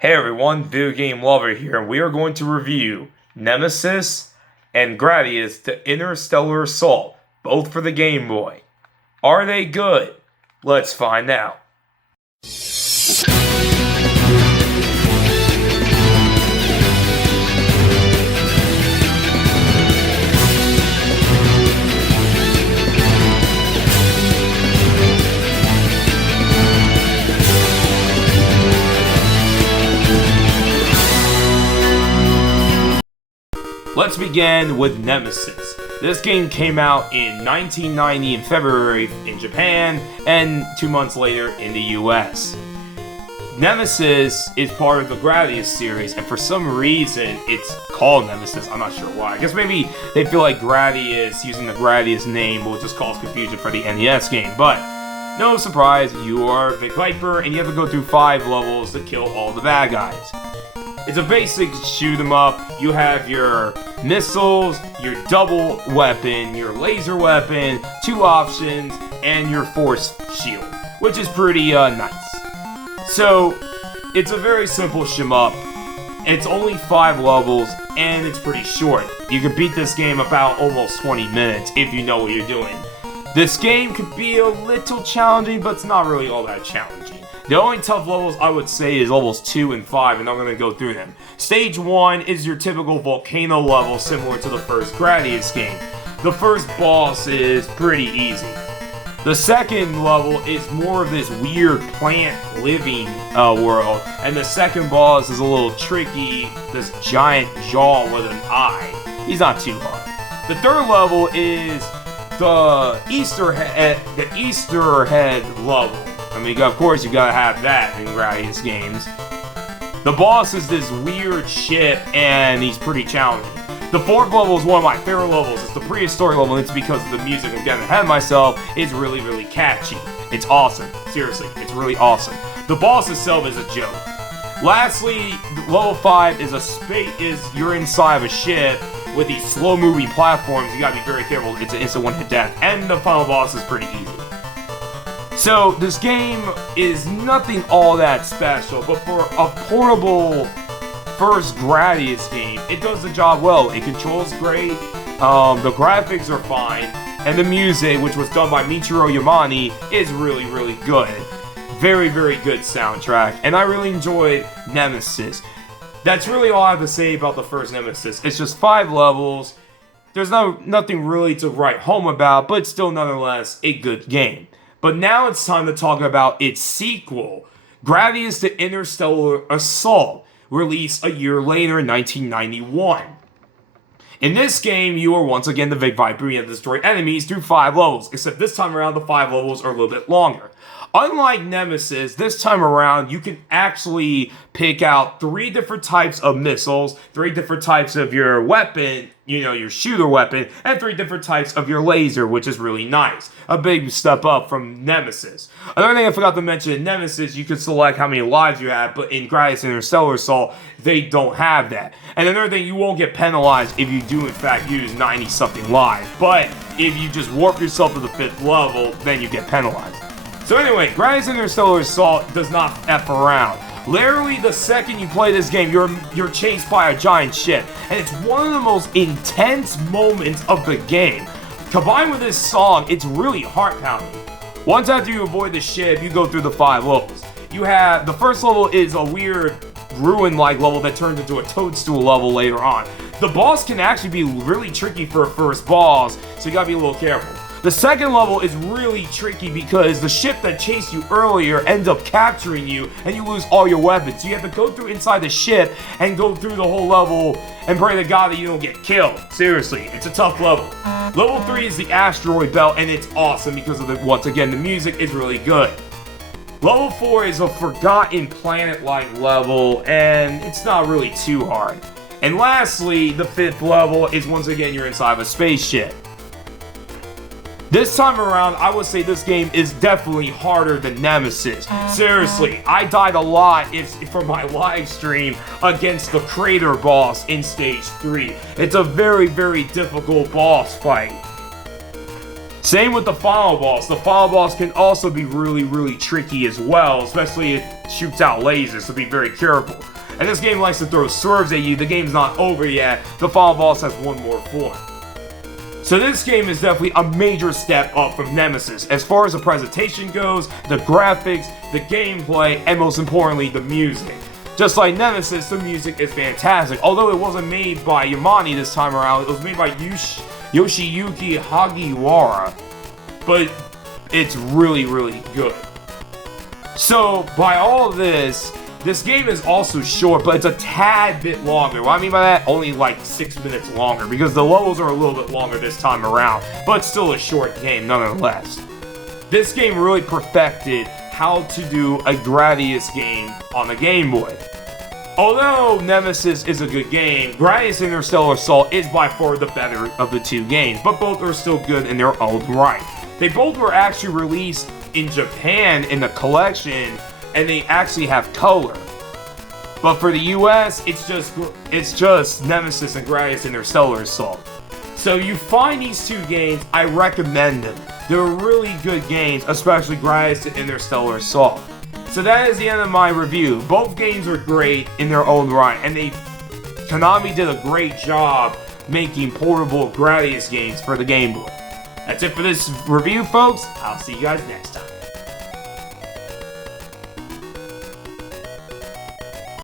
Hey everyone, Video Game Lover here, and we are going to review Nemesis and Gradius, the Interstellar Assault, both for the Game Boy. Are they good? Let's find out. Let's begin with Nemesis. This game came out in 1990 in February in Japan, and 2 months later in the US. Nemesis is part of the Gradius series, and for some reason it's called Nemesis. I'm not sure why. I guess maybe they feel like Gradius, using the Gradius name, will just cause confusion for the NES game. But no surprise, you are Vic Viper, and you have to go through 5 levels to kill all the bad guys. It's a basic shoot 'em up. You have your missiles, your double weapon, your laser weapon, 2 options, and your force shield, which is pretty nice. So, it's a very simple shmup. It's only 5 levels, and it's pretty short. You can beat this game about almost 20 minutes if you know what you're doing. This game could be a little challenging, but it's not really all that challenging. The only tough levels I would say is levels 2 and 5, and I'm going to go through them. Stage 1 is your typical volcano level, similar to the first Gradius game. The first boss is pretty easy. The second level is more of this weird plant living world, and the second boss is a little tricky, this giant jaw with an eye. He's not too hard. The third level is the Easter head level. I mean, of course, you gotta have that in Gradius games. The boss is this weird ship, and he's pretty challenging. The fourth level is one of my favorite levels. It's the Prehistoric Level, and it's because of the music. I'm getting ahead of myself. It's really, really catchy. It's awesome. Seriously, it's really awesome. The boss itself is a joke. Lastly, level 5 is you're inside of a ship with these slow-moving platforms. You gotta be very careful. It's an instant one-hit death, and the final boss is pretty easy. So, this game is nothing all that special, but for a portable first Gradius game, it does the job well. It controls great, the graphics are fine, and the music, which was done by Michiru Yamane, is really, really good. Very, very good soundtrack, and I really enjoyed Nemesis. That's really all I have to say about the first Nemesis. It's just 5 levels. There's nothing really to write home about, but it's still nonetheless a good game. But now it's time to talk about its sequel, Gradius the Interstellar Assault, released a year later in 1991. In this game, you are once again the Vic Viper, and you have to destroy enemies through 5 levels, except this time around the 5 levels are a little bit longer. Unlike Nemesis, this time around, you can actually pick out 3 different types of missiles, 3 different types of your weapon, your shooter weapon, and 3 different types of your laser, which is really nice. A big step up from Nemesis. Another thing I forgot to mention, in Nemesis, you can select how many lives you have, but in Gradius Interstellar Assault, they don't have that. And another thing, you won't get penalized if you do in fact use 90-something lives, but if you just warp yourself to the 5th level, then you get penalized. So anyway, Gradius Interstellar Assault does not F around. Literally, the second you play this game, you're chased by a giant ship, and it's one of the most intense moments of the game. Combined with this song, it's really heart-pounding. Once after you avoid the ship, you go through the 5 levels. The first level is a weird ruin-like level that turns into a toadstool level later on. The boss can actually be really tricky for a first boss, so you gotta be a little careful. The second level is really tricky because the ship that chased you earlier ends up capturing you, and you lose all your weapons. So you have to go through inside the ship and go through the whole level and pray to God that you don't get killed. Seriously, it's a tough level. Level 3 is the Asteroid belt, and it's awesome because of once again, the music is really good. Level 4 is a forgotten planet-like level, and it's not really too hard. And lastly, the 5th level is once again you're inside of a spaceship. This time around, I would say this game is definitely harder than Nemesis. Seriously, I died a lot for my live stream against the crater boss in Stage 3. It's a very, very difficult boss fight. Same with the final boss. The final boss can also be really tricky as well, especially if it shoots out lasers, so be very careful. And this game likes to throw swerves at you. The game's not over yet. The final boss has one more form. So this game is definitely a major step up from Nemesis, as far as the presentation goes, the graphics, the gameplay, and most importantly, the music. Just like Nemesis, the music is fantastic. Although it wasn't made by Yamane this time around, it was made by Yoshiyuki Hagiwara, but it's really good. So, by all of this game is also short, but it's a tad bit longer. What I mean by that, only like 6 minutes longer, because the levels are a little bit longer this time around, but still a short game nonetheless. This game really perfected how to do a Gradius game on the Game Boy. Although Nemesis is a good game, Gradius Interstellar Assault is by far the better of the two games, but both are still good in their own right. They both were actually released in Japan in the collection, and they actually have color. But for the US, it's just Nemesis and Gradius Interstellar Assault. So you find these two games, I recommend them. They're really good games, especially Gradius Interstellar Assault. So that is the end of my review. Both games are great in their own right, and Konami did a great job making portable Gradius games for the Game Boy. That's it for this review, folks. I'll see you guys next time.